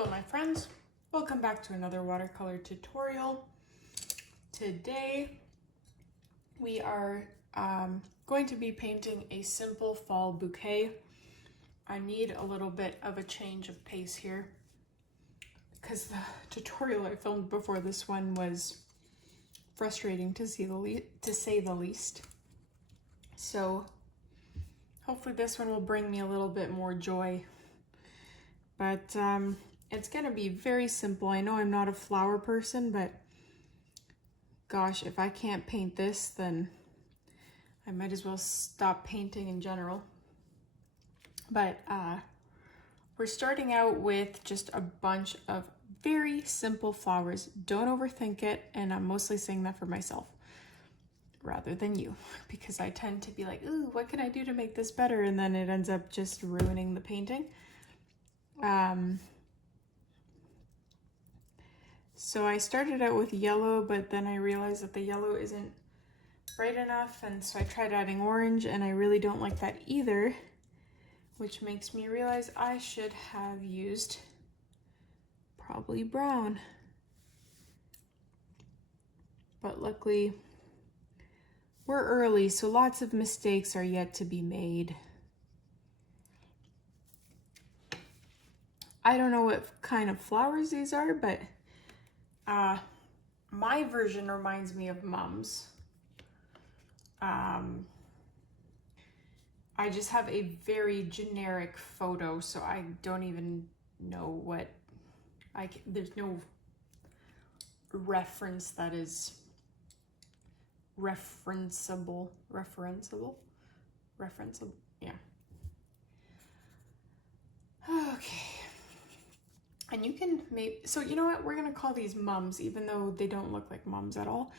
Hello my friends, welcome back to another watercolor tutorial. Today we are going to be painting a simple fall bouquet. I need a little bit of a change of pace here because the tutorial I filmed before this one was frustrating to say the least. So hopefully this one will bring me a little bit more joy. But it's gonna be very simple. I know I'm not a flower person, but gosh, if I can't paint this, then I might as well stop painting in general. But we're starting out with just a bunch of very simple flowers. Don't overthink it, and I'm mostly saying that for myself rather than you, because I tend to be like, ooh, what can I do to make this better? And then it ends up just ruining the painting. So I started out with yellow, but then I realized that the yellow isn't bright enough, and so I tried adding orange, and I really don't like that either, which makes me realize I should have used probably brown. But luckily, we're early, so lots of mistakes are yet to be made. I don't know what kind of flowers these are, but my version reminds me of Mum's. I just have a very generic photo, so I don't even know what there's no reference that is referenceable, yeah. Okay. And you can make, so you know what, we're gonna call these Mums, even though they don't look like Mums at all.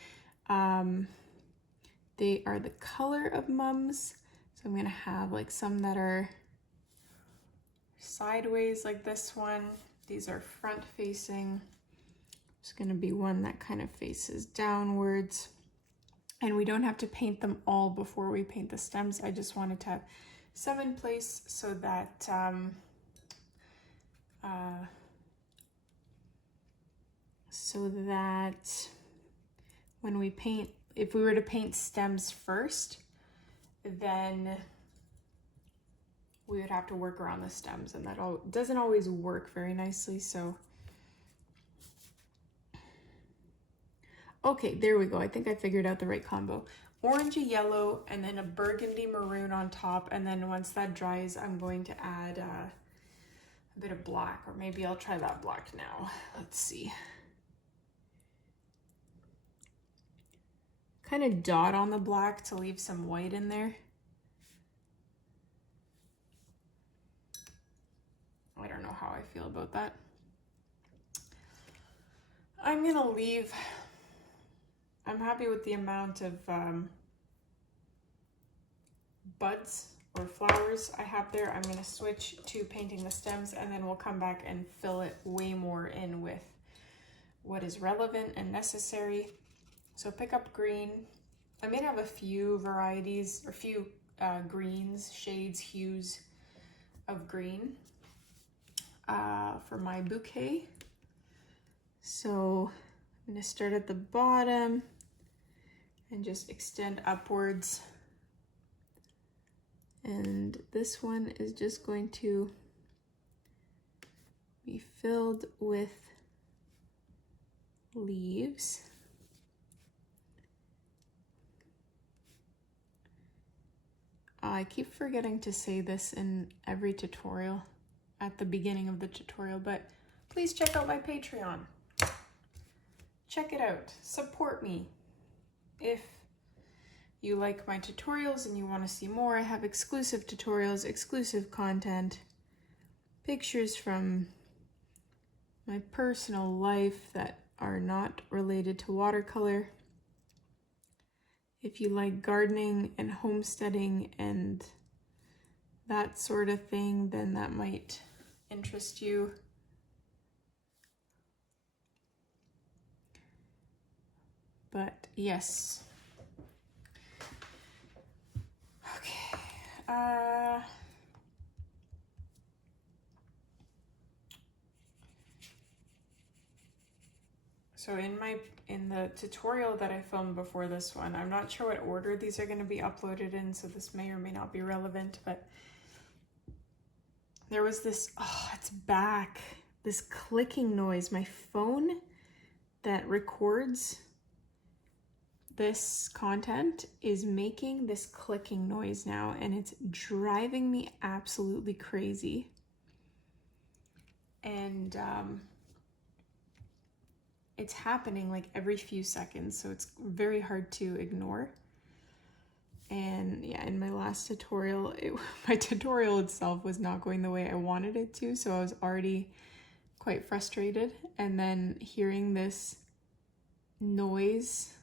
They are the color of Mums. So I'm gonna have like some that are sideways like this one. These are front facing. There's gonna be one that kind of faces downwards. And we don't have to paint them all before we paint the stems. I just wanted to have some in place so that when we paint, if we were to paint stems first, then we would have to work around the stems, and that doesn't always work very nicely. So okay, there we go. I think I figured out the right combo. Orangey yellow and then a burgundy maroon on top, and then once that dries, I'm going to add a bit of black, or maybe I'll try that black now. Let's see. Kind of dot on the black to leave some white in there. I don't know how I feel about that. I'm gonna leave, I'm happy with the amount of buds or flowers I have there. I'm gonna switch to painting the stems, and then we'll come back and fill it way more in with what is relevant and necessary. So pick up green. I may have a few varieties, or few greens, shades, hues of green for my bouquet. So I'm gonna start at the bottom and just extend upwards. And this one is just going to be filled with leaves. I keep forgetting to say this in every tutorial, at the beginning of the tutorial, but please check out my Patreon. Check it out, support me. If you like my tutorials and you want to see more, I have exclusive tutorials, exclusive content, pictures from my personal life that are not related to watercolor. If you like gardening and homesteading and that sort of thing, then that might interest you. But yes. Okay. So in the tutorial that I filmed before this one, I'm not sure what order these are going to be uploaded in, so this may or may not be relevant, but there was this, oh, it's back, this clicking noise. My phone that records this content is making this clicking noise now, and it's driving me absolutely crazy. And it's happening like every few seconds, so it's very hard to ignore. And yeah, in my last tutorial, my tutorial itself was not going the way I wanted it to, so I was already quite frustrated. And then hearing this noise,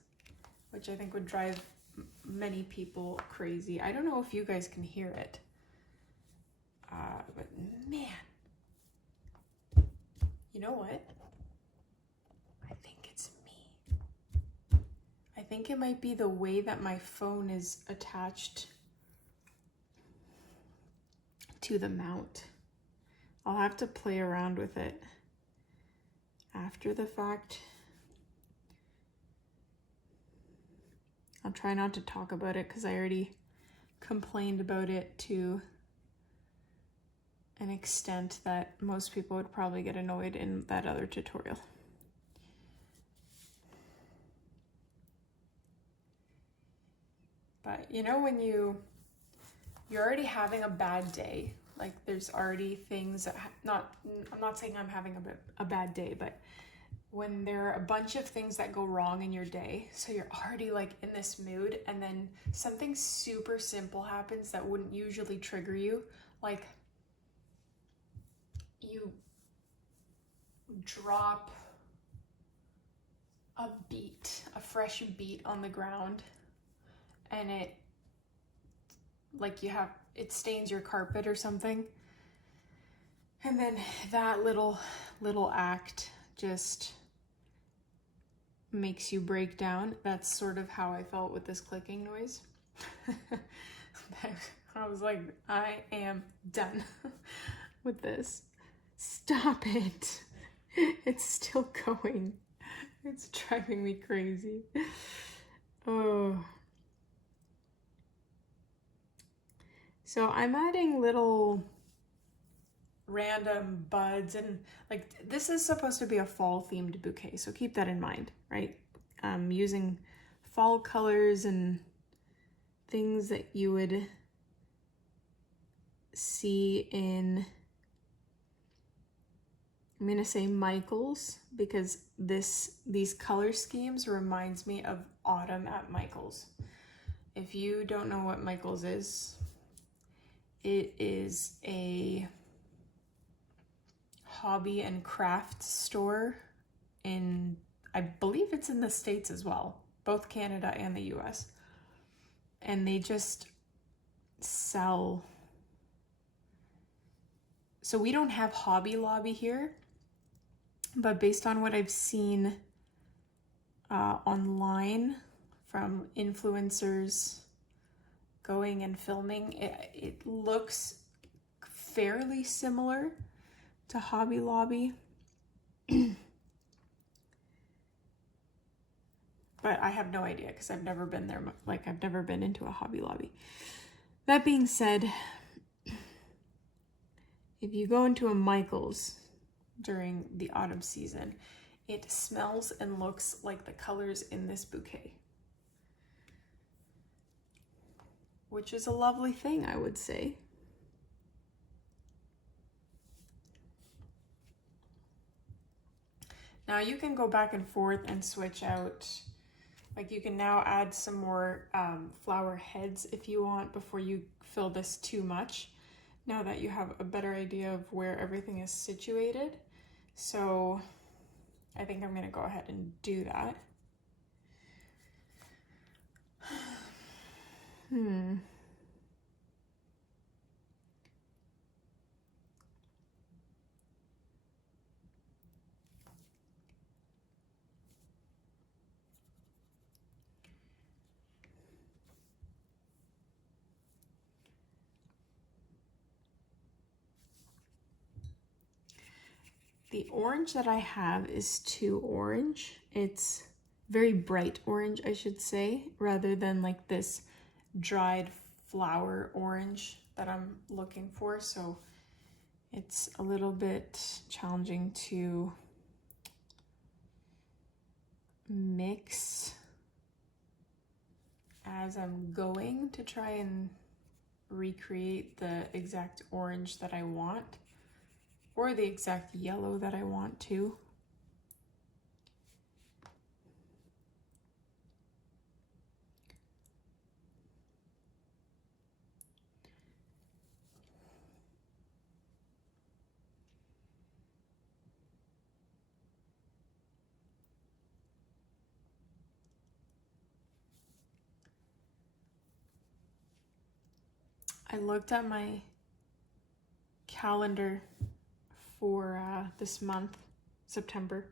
which I think would drive many people crazy. I don't know if you guys can hear it, but man, you know what? I think it's me. I think it might be the way that my phone is attached to the mount. I'll have to play around with it after the fact. I'll try not to talk about it because I already complained about it to an extent that most people would probably get annoyed in that other tutorial. But you know, when you're already having a bad day, like there's already things that I'm not saying I'm having a bad day, but when there are a bunch of things that go wrong in your day, so you're already like in this mood, and then something super simple happens that wouldn't usually trigger you, like you drop a fresh beet on the ground, and it stains your carpet or something, and then that little act just makes you break down. That's sort of how I felt with this clicking noise. I was like, I am done with this. Stop it. It's still going. It's driving me crazy. Oh. So I'm adding little random buds, and like this is supposed to be a fall themed bouquet, so keep that in mind, right? Using fall colors and things that you would see in, I'm gonna say Michael's, because these color schemes reminds me of autumn at Michael's. If you don't know what Michael's is, it is a hobby and craft store in, I believe it's in the States as well, both Canada and the US. And they just sell, so we don't have Hobby Lobby here, but based on what I've seen online from influencers going and filming, it looks fairly similar to Hobby Lobby. But I have no idea because I've never been there, like I've never been into a Hobby Lobby. That being said, if you go into a Michael's during the autumn season, it smells and looks like the colors in this bouquet, which is a lovely thing, I would say. Now you can go back and forth and switch out, like you can now add some more flower heads if you want before you fill this too much, now that you have a better idea of where everything is situated. So I think I'm gonna go ahead and do that. The orange that I have is too orange. It's very bright orange, I should say, rather than like this dried flower orange that I'm looking for. So it's a little bit challenging to mix as I'm going to try and recreate the exact orange that I want, or the exact yellow that I want to. I looked at my calendar for this month, September,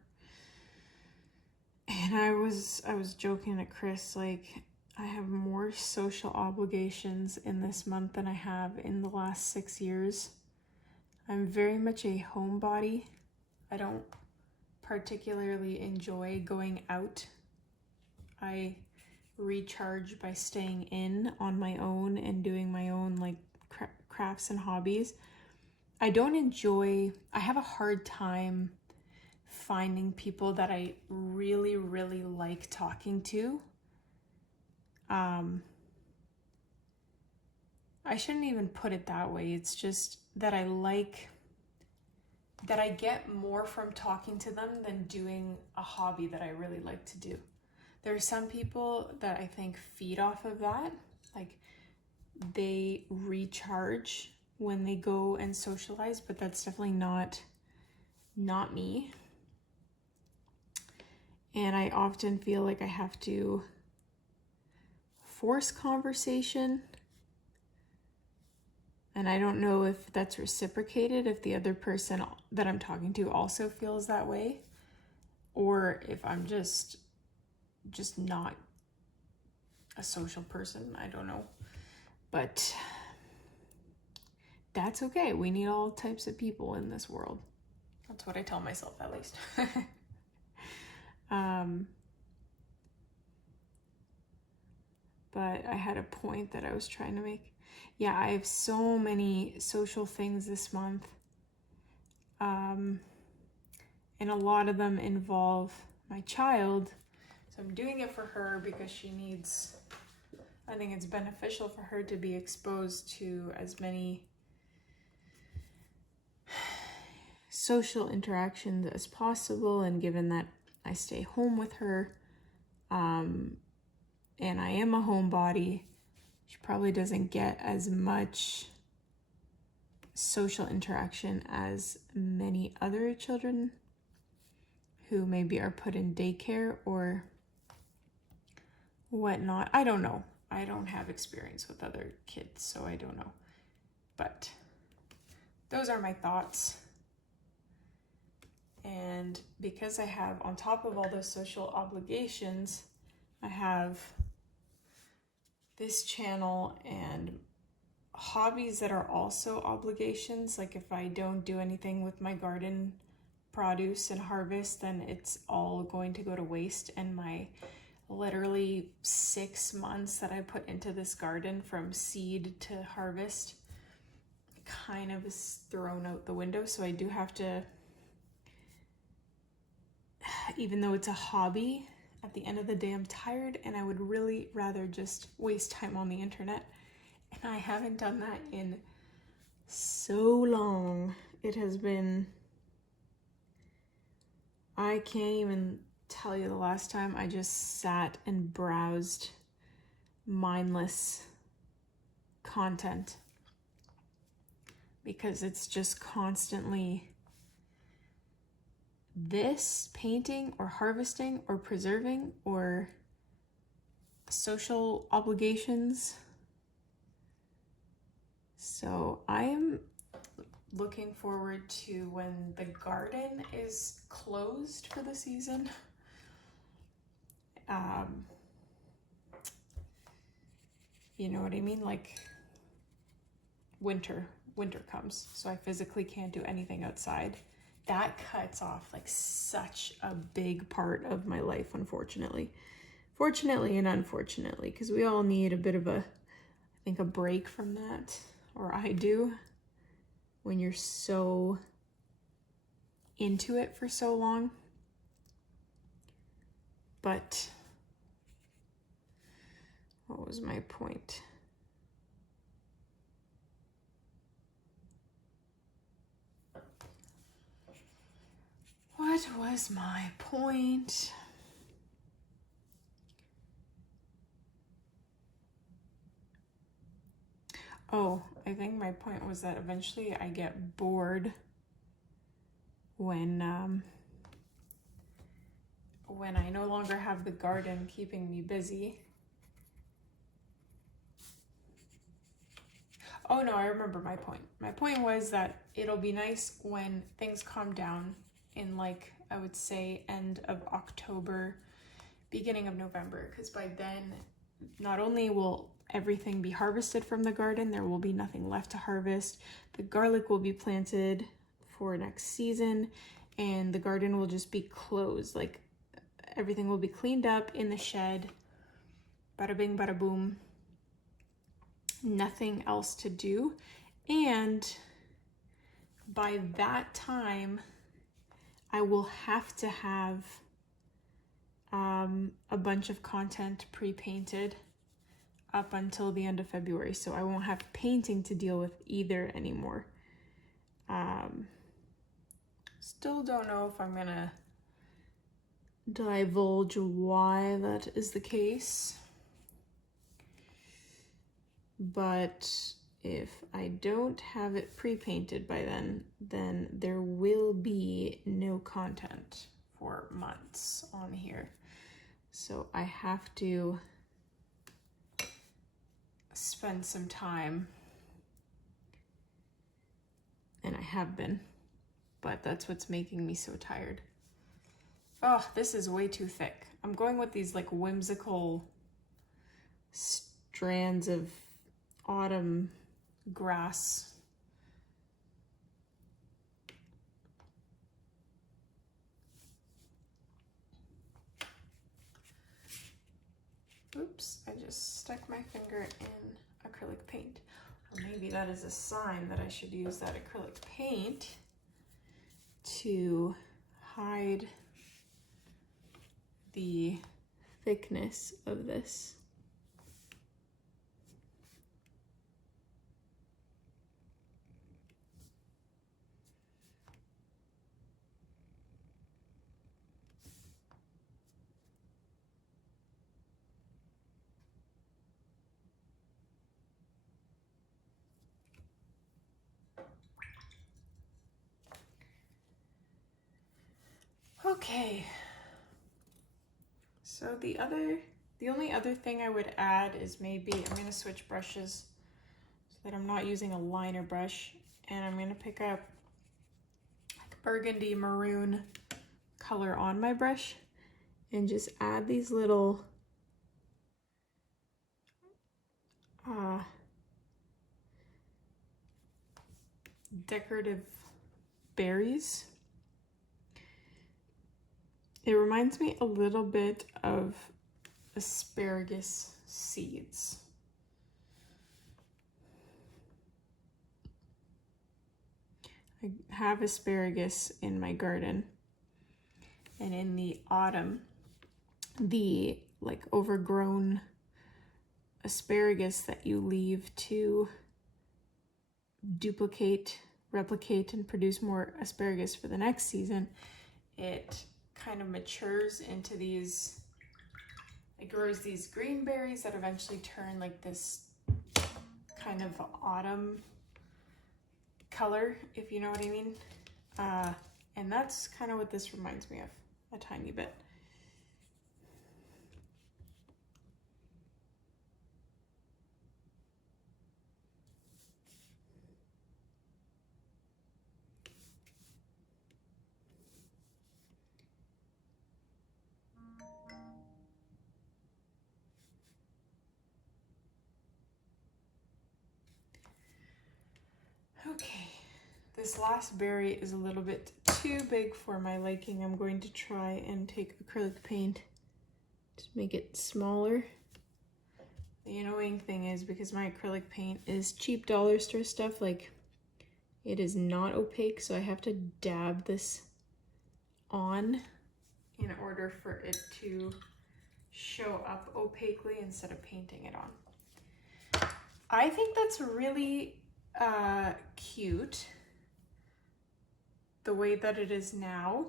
and I was joking to Chris, like, I have more social obligations in this month than I have in the last 6 years. I'm very much a homebody. I don't particularly enjoy going out. I recharge by staying in on my own and doing my own like crafts and hobbies. I have a hard time finding people that I really, really like talking to. I shouldn't even put it that way. It's just that I get more from talking to them than doing a hobby that I really like to do. There are some people that I think feed off of that. Like, they recharge when they go and socialize, but that's definitely not me. And I often feel like I have to force conversation. And I don't know if that's reciprocated, if the other person that I'm talking to also feels that way, or if I'm just not a social person. I don't know. But that's okay. We need all types of people in this world. That's what I tell myself, at least. But I had a point that I was trying to make. Yeah, I have so many social things this month. And a lot of them involve my child. So I'm doing it for her because I think it's beneficial for her to be exposed to as many social interactions as possible. And given that I stay home with her, and I am a homebody, she probably doesn't get as much social interaction as many other children who maybe are put in daycare or whatnot. I don't know. I don't have experience with other kids, so I don't know. But those are my thoughts. And because I have, on top of all those social obligations, I have this channel and hobbies that are also obligations. Like, if I don't do anything with my garden produce and harvest, then it's all going to go to waste. And my literally 6 months that I put into this garden from seed to harvest kind of is thrown out the window. So I do have to, even though it's a hobby, at the end of the day, I'm tired and I would really rather just waste time on the internet. And I haven't done that in so long. It has been, I can't even tell you the last time I just sat and browsed mindless content, because it's just constantly this painting or harvesting or preserving or social obligations. So I am looking forward to when the garden is closed for the season. You know what I mean? Like, winter comes, so I physically can't do anything outside that cuts off like such a big part of my life, unfortunately. Fortunately and unfortunately, because we all need a bit of a, I think, a break from that, or I do, when you're so into it for so long. But what was my point? What was my point? Oh, I think my point was that eventually I get bored when I no longer have the garden keeping me busy. Oh no, I remember my point. My point was that it'll be nice when things calm down in, like, I would say end of October, beginning of November, because by then not only will everything be harvested from the garden, there will be nothing left to harvest. The garlic will be planted for next season, and the garden will just be closed. Like, everything will be cleaned up in the shed. Bada bing, bada boom. Nothing else to do. And by that time, I will have to have a bunch of content pre-painted up until the end of February, so I won't have painting to deal with either anymore. Still don't know if I'm gonna divulge why that is the case, but if I don't have it pre-painted by then there will be no content for months on here. So I have to spend some time, and I have been, but that's what's making me so tired. Oh, this is way too thick. I'm going with these like whimsical strands of autumn grass. Oops, I just stuck my finger in acrylic paint. Or maybe that is a sign that I should use that acrylic paint to hide the thickness of this. Okay, so the only other thing I would add is maybe I'm gonna switch brushes so that I'm not using a liner brush, and I'm gonna pick up like burgundy maroon color on my brush and just add these little decorative berries. It reminds me a little bit of asparagus seeds. I have asparagus in my garden, and in the autumn, the like overgrown asparagus that you leave to duplicate, replicate, and produce more asparagus for the next season, it kind of matures into these, it grows these green berries that eventually turn like this kind of autumn color, if you know what I mean. And that's kind of what this reminds me of a tiny bit. Okay, This last berry is a little bit too big for my liking. I'm going to try and take acrylic paint to make it smaller. The annoying thing is, because my acrylic paint is cheap dollar store stuff, like it is not opaque, so I have to dab this on in order for it to show up opaquely instead of painting it on. I think that's really cute the way that it is now,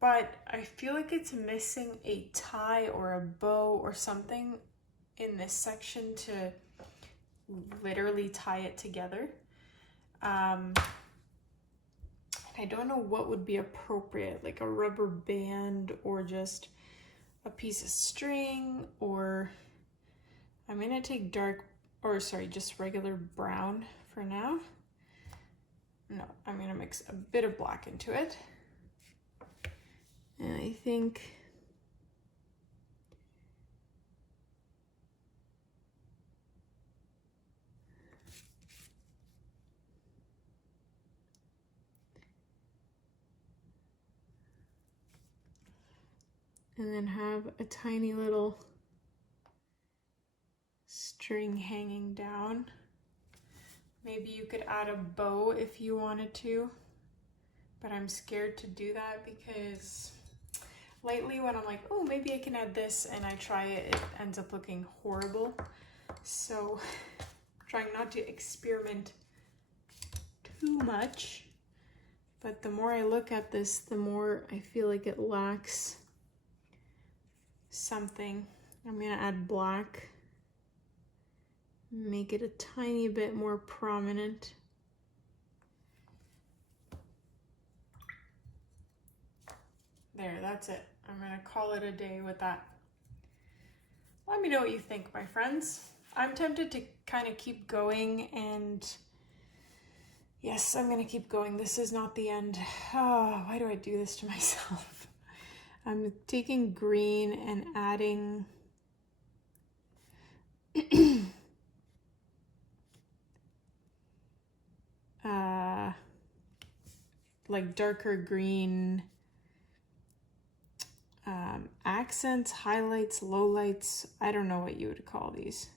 but I feel like it's missing a tie or a bow or something in this section to literally tie it together. I don't know what would be appropriate, like a rubber band or just a piece of string, or I'm gonna take just regular brown for now. No, I'm gonna mix a bit of black into it. And I think and then have a tiny little string hanging down. Maybe you could add a bow if you wanted to, but I'm scared to do that because lately when I'm like, oh, maybe I can add this, and I try it, it ends up looking horrible. So trying not to experiment too much, but the more I look at this, the more I feel like it lacks something. I'm gonna add black, make it a tiny bit more prominent. There, that's it. I'm gonna call it a day with that. Let me know what you think, my friends. I'm tempted to kind of keep going, and yes, I'm gonna keep going. This is not the end. Oh, why do I do this to myself? I'm taking green and adding like darker green accents, highlights, lowlights. I don't know what you would call these.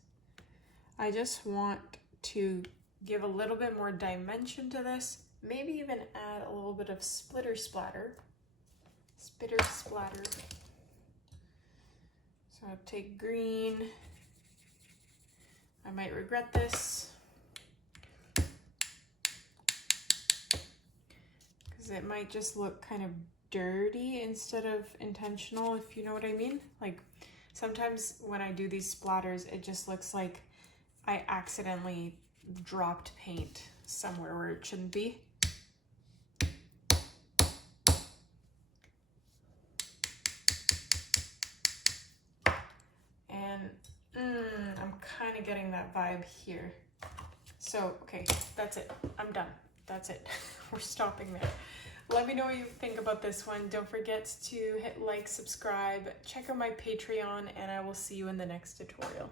I just want to give a little bit more dimension to this. Maybe even add a little bit of spitter splatter. So I'll take green. I might regret this because it might just look kind of dirty instead of intentional, if you know what I mean. Like sometimes when I do these splatters, it just looks like I accidentally dropped paint somewhere where it shouldn't be. And I'm kind of getting that vibe here. So, okay, that's it. I'm done. That's it. We're stopping there. Let me know what you think about this one. Don't forget to hit like, subscribe, check out my Patreon, and I will see you in the next tutorial.